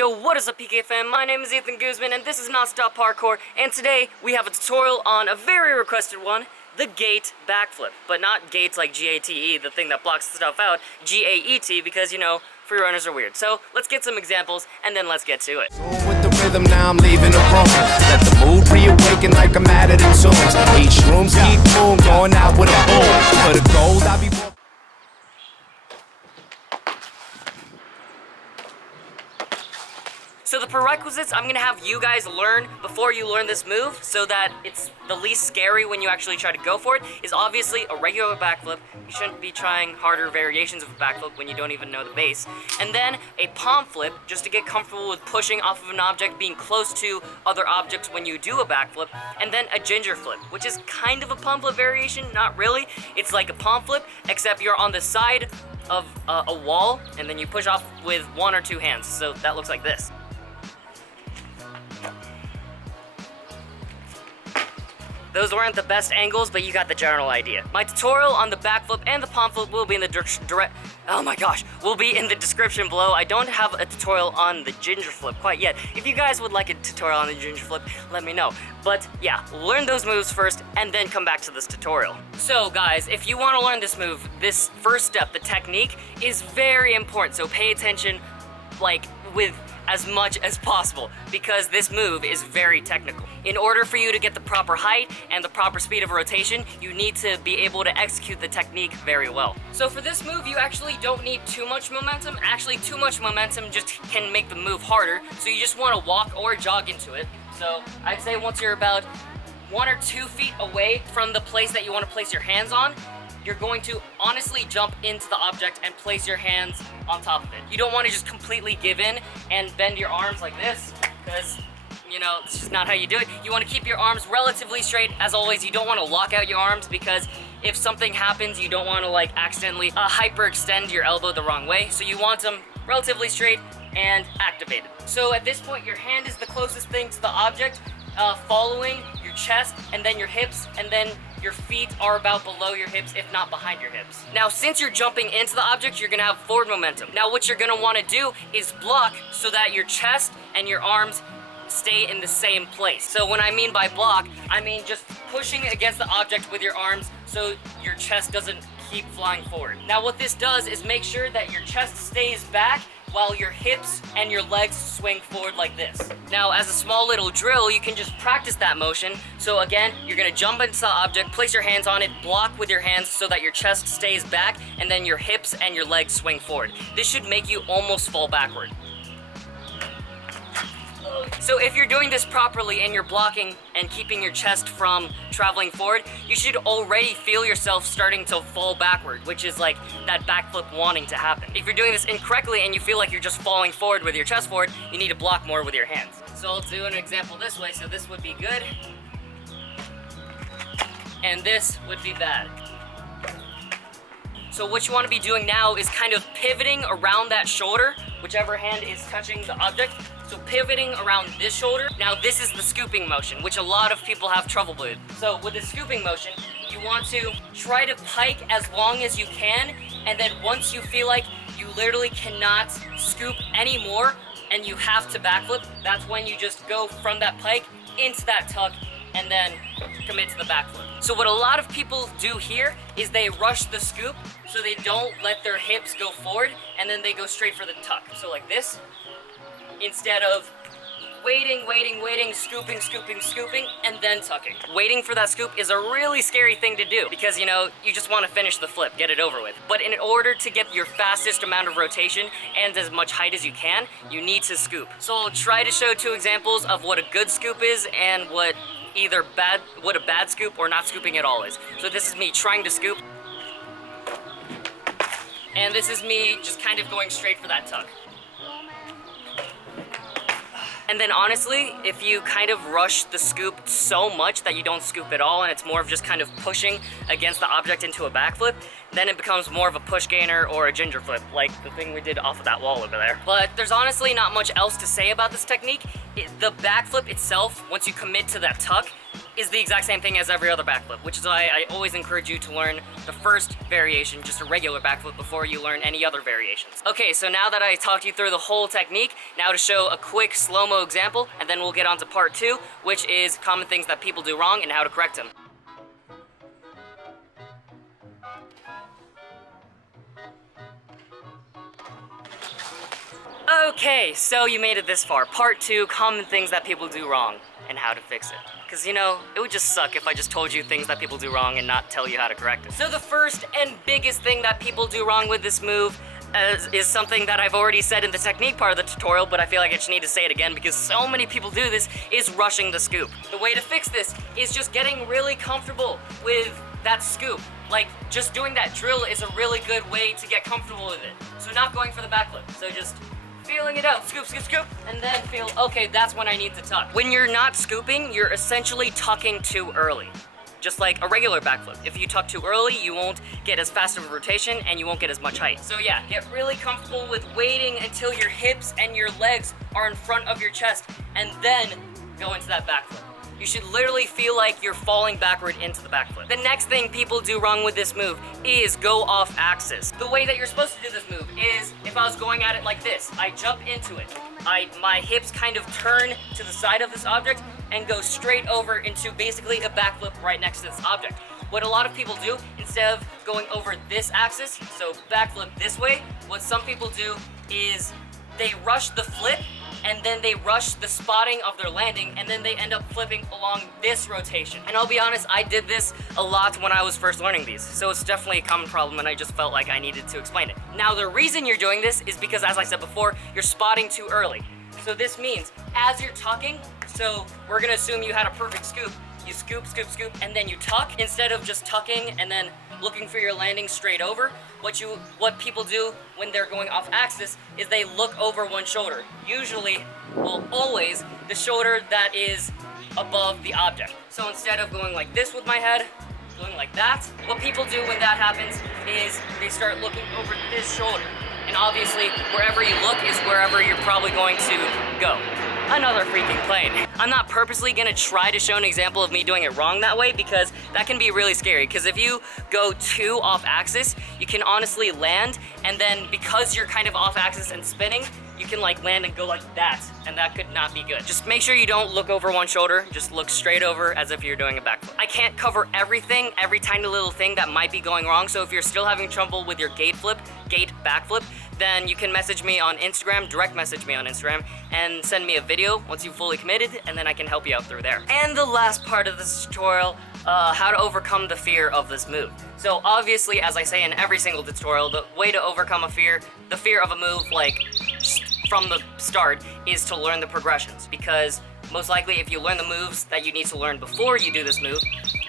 Yo, what is up, PK fam? My name is Ethan Guzman, and this is Nonstop Parkour, and today we have a tutorial on a very requested one, the GAET backflip. But not GAET like G-A-T-E, the thing that blocks stuff out, G-A-E-T, because, you know, free runners are weird. So, let's get some examples, and then let's get to it. With the rhythm, now I'm leaving the room. Let the mood reawaken like I'm out of the tombs. Each room's keep boom, going out with a boom. For the gold, I be... So the prerequisites I'm gonna have you guys learn before you learn this move so that it's the least scary when you actually try to go for it is obviously a regular backflip. You shouldn't be trying harder variations of a backflip when you don't even know the base. And then a palm flip just to get comfortable with pushing off of an object, being close to other objects when you do a backflip. And then a ginger flip, which is kind of a palm flip variation, not really. It's like a palm flip, except you're on the side of a wall and then you push off with one or two hands. So that looks like this. Those weren't the best angles, but you got the general idea. My tutorial on the backflip and the palm flip will be in the will be in the description below. I don't have a tutorial on the ginger flip quite yet. If you guys would like a tutorial on the ginger flip, let me know. But yeah, learn those moves first and then come back to this tutorial. So guys, if you want to learn this move, this first step, the technique, is very important. So pay attention, like, with as much as possible, because this move is very technical. In order for you to get the proper height and the proper speed of rotation, you need to be able to execute the technique very well. So for this move, you actually don't need too much momentum. Actually, too much momentum just can make the move harder, so you just want to walk or jog into it. So I'd say once you're about 1 or 2 feet away from the place that you want to place your hands on, you're going to honestly jump into the object and place your hands on top of it. You don't want to just completely give in and bend your arms like this, because, you know, it's just not how you do it. You want to keep your arms relatively straight. As always, you don't want to lock out your arms, because if something happens, you don't want to like accidentally hyperextend your elbow the wrong way. So you want them relatively straight and activated. So at this point, your hand is the closest thing to the object, following your chest and then your hips, and then your feet are about below your hips, if not behind your hips. Now, since you're jumping into the object, you're gonna have forward momentum. Now, what you're gonna wanna do is block so that your chest and your arms stay in the same place. So when I mean by block, I mean just pushing against the object with your arms so your chest doesn't keep flying forward. Now, what this does is make sure that your chest stays back while your hips and your legs swing forward like this. Now, as a small little drill, you can just practice that motion. So again, you're gonna jump into the object, place your hands on it, block with your hands so that your chest stays back, and then your hips and your legs swing forward. This should make you almost fall backward. So if you're doing this properly and you're blocking and keeping your chest from traveling forward, you should already feel yourself starting to fall backward, which is like that backflip wanting to happen. If you're doing this incorrectly and you feel like you're just falling forward with your chest forward, you need to block more with your hands. So I'll do an example this way. So this would be good, and this would be bad. So what you want to be doing now is kind of pivoting around that shoulder, whichever hand is touching the object. So pivoting around this shoulder. Now this is the scooping motion, which a lot of people have trouble with. So with the scooping motion, you want to try to pike as long as you can, and then once you feel like you literally cannot scoop anymore and you have to backflip, that's when you just go from that pike into that tuck and then commit to the backflip. So what a lot of people do here is they rush the scoop, so they don't let their hips go forward, and then they go straight for the tuck. So like this, instead of waiting, scooping, and then tucking. Waiting for that scoop is a really scary thing to do, because, you know, you just want to finish the flip, get it over with. But in order to get your fastest amount of rotation and as much height as you can, you need to scoop. So I'll try to show 2 examples of what a good scoop is and what a bad scoop or not scooping at all is. So this is me trying to scoop, and this is me just kind of going straight for that tuck. And then honestly, if you kind of rush the scoop so much that you don't scoop at all and it's more of just kind of pushing against the object into a backflip, then it becomes more of a push gainer or a ginger flip, like the thing we did off of that wall over there. But there's honestly not much else to say about this technique. The backflip itself, once you commit to that tuck, is the exact same thing as every other backflip, which is why I always encourage you to learn the first variation, just a regular backflip, before you learn any other variations. Okay, so now that I talked you through the whole technique, now to show a quick slow-mo example, and then we'll get on to part 2, which is common things that people do wrong and how to correct them. Okay, so you made it this far. Part 2, common things that people do wrong and how to fix it. Because, you know, it would just suck if I just told you things that people do wrong and not tell you how to correct it. So the first and biggest thing that people do wrong with this move is something that I've already said in the technique part of the tutorial, but I feel like I just need to say it again because so many people do this, is rushing the scoop. The way to fix this is just getting really comfortable with that scoop. Like, just doing that drill is a really good way to get comfortable with it. So not going for the backflip. So just feeling it out, scoop, scoop, scoop, and then feel, okay, that's when I need to tuck. When you're not scooping, you're essentially tucking too early. Just like a regular backflip. If you tuck too early, you won't get as fast of a rotation and you won't get as much height. So yeah, get really comfortable with waiting until your hips and your legs are in front of your chest and then go into that backflip. You should literally feel like you're falling backward into the backflip. The next thing people do wrong with this move is go off axis. The way that you're supposed to do this move is, if I was going at it like this, I jump into it. My hips kind of turn to the side of this object and go straight over into basically a backflip right next to this object. What a lot of people do, instead of going over this axis, so backflip this way, what some people do is they rush the flip and then they rush the spotting of their landing, and then they end up flipping along this rotation. And I'll be honest, I did this a lot when I was first learning these, so it's definitely a common problem, and I just felt like I needed to explain it. Now, the reason you're doing this is because, as I said before, you're spotting too early. So this means, as you're tucking, so we're gonna assume you had a perfect scoop, you scoop, scoop, scoop, and then you tuck, instead of just tucking and then looking for your landing straight over. What people do when they're going off axis is they look over one shoulder. Usually, well, always, the shoulder that is above the object. So instead of going like this with my head, going like that, what people do when that happens is they start looking over this shoulder. And obviously, wherever you look is wherever you're probably going to go. Another freaking plane. I'm not purposely gonna try to show an example of me doing it wrong that way because that can be really scary. Because if you go too off axis, you can honestly land, and then because you're kind of off axis and spinning, you can like land and go like that, and that could not be good. Just make sure you don't look over one shoulder, just look straight over as if you're doing a backflip. I can't cover everything, every tiny little thing that might be going wrong, so if you're still having trouble with your GAET backflip, then you can message me on Instagram, direct message me on Instagram, and send me a video once you've fully committed, and then I can help you out through there. And the last part of this tutorial, how to overcome the fear of this move. So obviously, as I say in every single tutorial, the way to overcome the fear of a move, like from the start, is to learn the progressions, because most likely if you learn the moves that you need to learn before you do this move,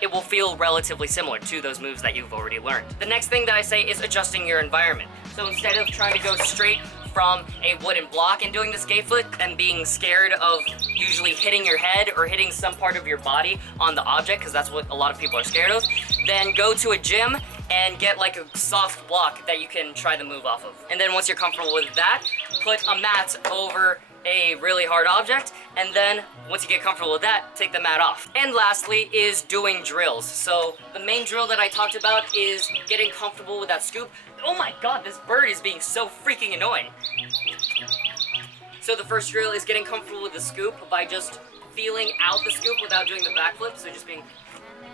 it will feel relatively similar to those moves that you've already learned. The next thing that I say is adjusting your environment. So instead of trying to go straight from a wooden block and doing this GAET flip and being scared of usually hitting your head or hitting some part of your body on the object, because that's what a lot of people are scared of, then go to a gym and get like a soft block that you can try the move off of. And then once you're comfortable with that, put a mat over a really hard object, and then once you get comfortable with that, take the mat off. And lastly is doing drills. So the main drill that I talked about is getting comfortable with that scoop. Oh my god, this bird is being so freaking annoying. So the first drill is getting comfortable with the scoop by just feeling out the scoop without doing the backflip, so just being,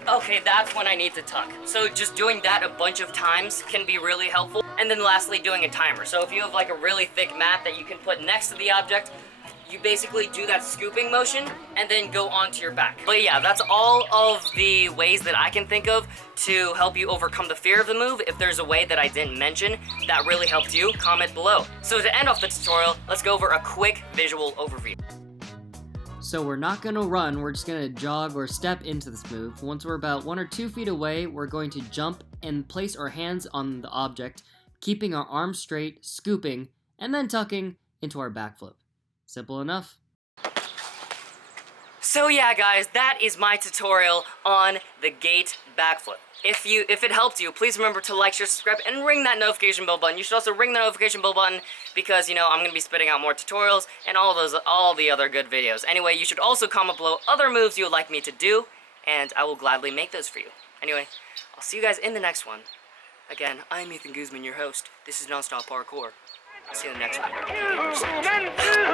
okay, that's when I need to tuck. So just doing that a bunch of times can be really helpful. And then lastly, doing a timer. So if you have like a really thick mat that you can put next to the object, you basically do that scooping motion and then go onto your back. But yeah, that's all of the ways that I can think of to help you overcome the fear of the move. If there's a way that I didn't mention that really helped you, comment below. So to end off the tutorial, let's go over a quick visual overview. So we're not going to run, we're just going to jog or step into this move. Once we're about 1 or 2 feet away, we're going to jump and place our hands on the object, keeping our arms straight, scooping, and then tucking into our backflip. Simple enough. So yeah guys, that is my tutorial on the GAET backflip. If it helped you, please remember to like, share, subscribe, and ring that notification bell button. You should also ring the notification bell button because, you know, I'm going to be spitting out more tutorials and all the other good videos. Anyway, you should also comment below other moves you would like me to do, and I will gladly make those for you. Anyway, I'll see you guys in the next one. Again, I'm Ethan Guzman, your host. This is Nonstop Parkour. I'll see you in the next one.